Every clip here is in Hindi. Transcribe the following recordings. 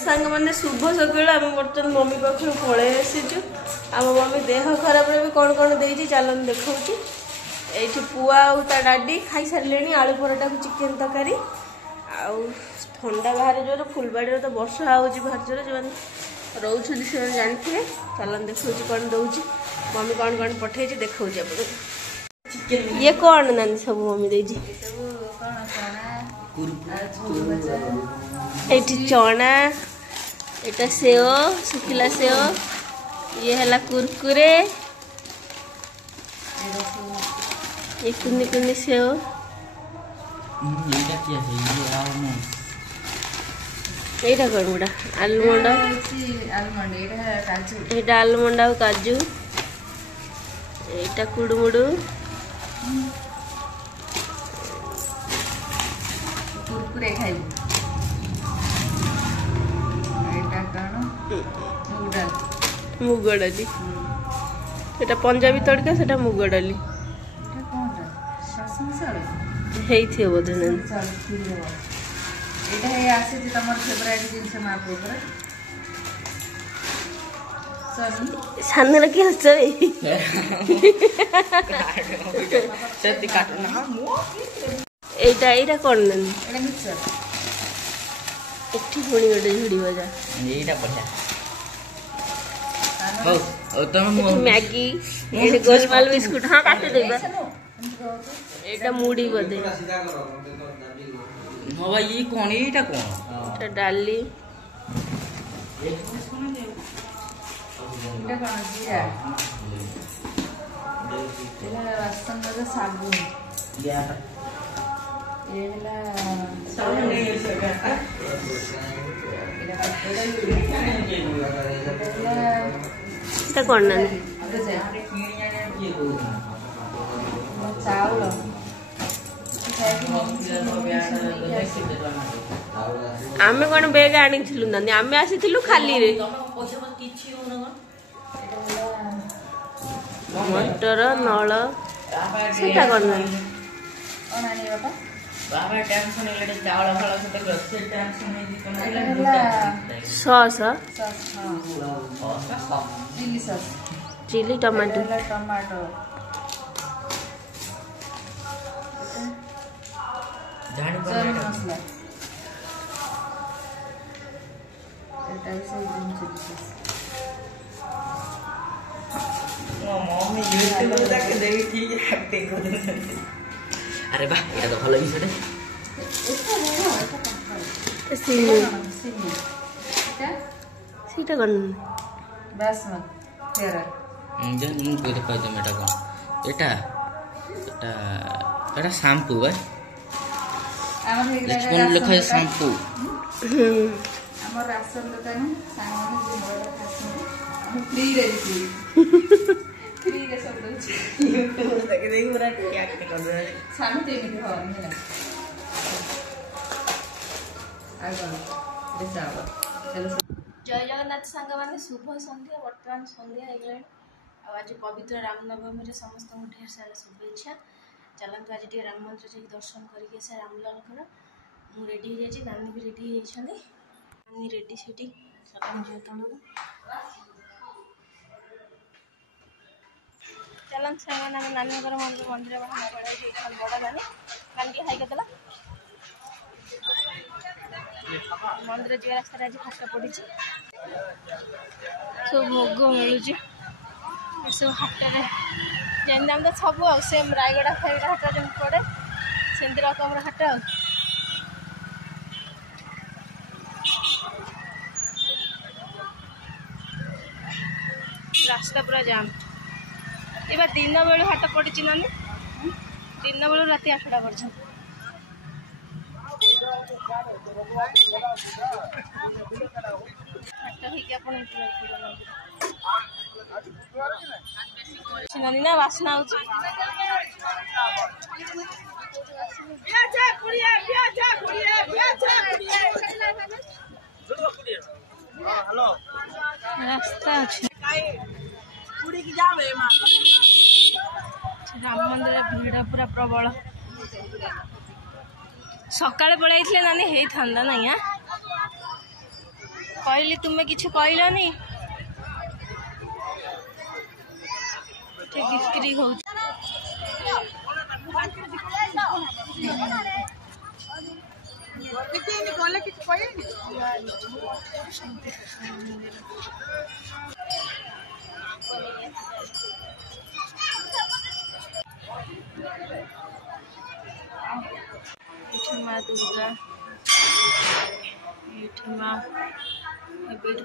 सांग मैंने शुभ सकाल आम बर्तमान मम्मी पाख पलि आसीचु आम मम्मी देह खराब भी कौन कौन दे चलन देखा ये पुआ आ डाडी खाई सारे आलू पराठा को चिकेन तरकारी आउ ठंडा बाहर जोर फुलबाड़ी तो वर्षा होगी बाहर जोर जो रोच से जानते चलन देखा कौन दौर मम्मी कौन कौन पठे देखा ये कौन नानी सब मम्मी देजी चना एटा सेव सुखिला सेव ये है कुरकुरे ये कुन्नी कुन्नी सेव एटा कौन गुड़ा आलमंड एटा आलमंड आ काजू एटा कुड़मुड़ू कुरकुरे खाइबू मुग डाली एटा पंजाबी तड़का सेटा मुग डाली बोधे सामने रखी हस एटा कौन नानी एठी पुणी गोटे झुड़ी बजा मैगी गोलमाल बिस्कुट हाँ काटे देबा एटा मुड़ी बदे हां भाई ये कौन एटा कौन एटा डाली एटा कौन जीरा एला वासन का साबुन या एला साबुन नहीं सका एटा कौन नानी चावल आमे कौन बेग आनी नानी आमे आसी खाली रे मटर नल सेटा कौन नानी सॉस चिली टमाटो मसला अरे बा ये तो भलो हिसे सीटा कौन बासमती तेरा जन मुझे कह दे मेटा कौन एटा एटा एटा शैम्पू है कौन लिखा है शैम्पू हमर राशन दुकान सांगने जिंगड़ा खासन फ्री रे फ्री रे सब दउची यूट्यूब देख देख पूरा क्या कर रहा है सामने ते भी हो नहीं जय जगन्नाथ सांग माने शुभ संध्या वर्तमान संध्या हो आज पवित्र रामनवमी समस्त ढेर सारा शुभेच्छा चलते आज टे राम मंदिर जाकि दर्शन करके आसे रामलाल मु रेडी हो जाए नानी भी रेडी हो नानी रेडी से चलन सामान आम नानी मंदिर बाहर बड़ा नानी नानी खाई देला मंदिर जी रास्ता आज फाटा पड़ी सब भोग मिलूँ सब हाट में जमी आम तो सब सेम रायगड़ा फायगड़ा हाट जमी पड़े सेमती रकम हाट रास्ता पूरा जाम ये दिन बेलू हाट पड़ी नानी दिन बेलू राति 8टा पर्यंत नानी ना वासना रास्ता राम मंदिर भिड़ पूरा प्रबल सकाଳେ पळाइଥିଲେ नानी हेई थांदा नहीं कहली तुम्हें किसी कहलनी बिक्री हो माँ दुर्गा माँ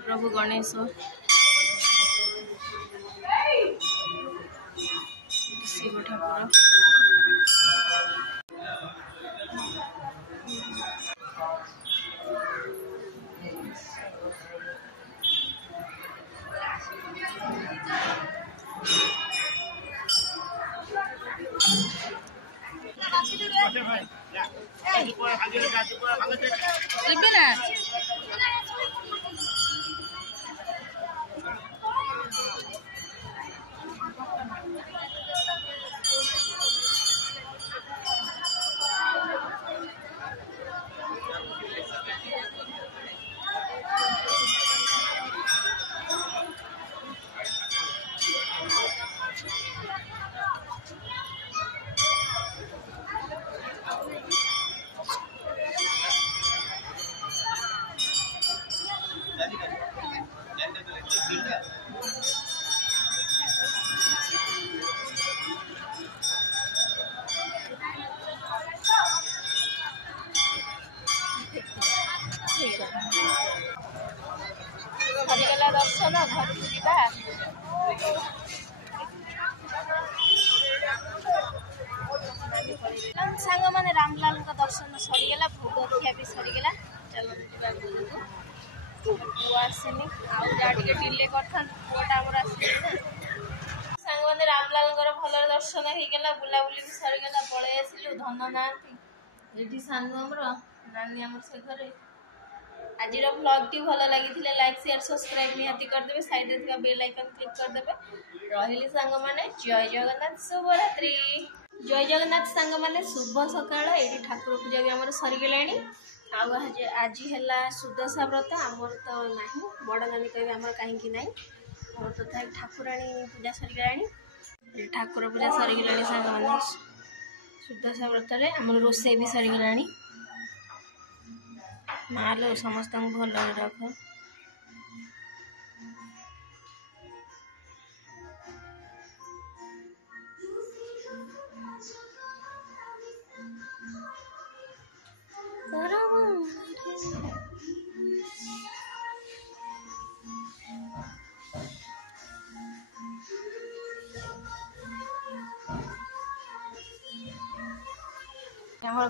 प्रभु गणेश शिव ठाकुर सरीगला दर्शन घर को जीवा सांग मैंने रामलाल का दर्शन सरीगला भोग खिया भी सरीगला चलो पुआ आसनी आउ जा डिले कर पुआटा सांग मैंने रामलाल भल दर्शन होगा बुलाबुली भी सरीगला पलि आसिलु धन ना ये सानू आमर नानी आमर से घरे आज व्लॉग टी भल लगी लाइक शेयर सब्सक्राइब निहाती करदे साइड में बेल आइकन क्लिक करदे रही सांग मैंने जय जगन्नाथ शुभरात्रि जय जगन्नाथ सांग मैंने शुभ सकाळ ये ठाकुर पूजा भी आम सरीगला आज है सुदशा व्रत आमर तो ना बड़ नानी कह आम कहीं ना मोर तथा ठाकुराणी पूजा सरीगला ठाकुर पूजा सरीगला सांग मैंने सुदशा व्रत आम रोसे भी सरीगला मालो समस्त भल रख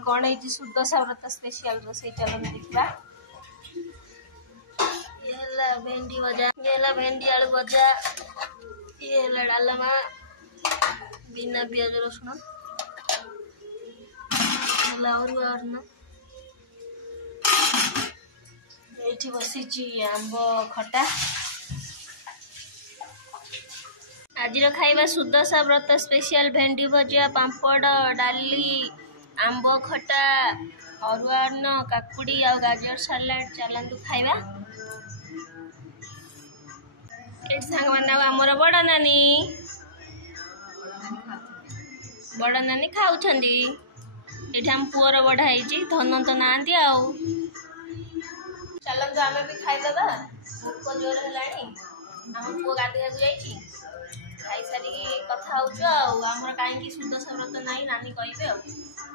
कौन है सुदशा व्रत स्पेशल रोसे चलो देखा भेंडी भजा ये भेंडी आलू भजा ये डालमा बिना प्याज रसुण ये बसी आंब खटा आज खाइबा सुदशा व्रत स्पेशल भेंडी भजा पांपड़ डाली आंब खटा अरुआ अन्न काकुड़ी आ गाजर सालाड चलतु खाइबा सांग मैंने आमर बड़ नानी खाऊ ये आम पुअर बढ़ाई धन तो ना चलतु आम भी खाईदे भोक जोर है आम पु गाधे खाई सारी कथा आमर कहीं सुदशा व्रत ना नानी कहे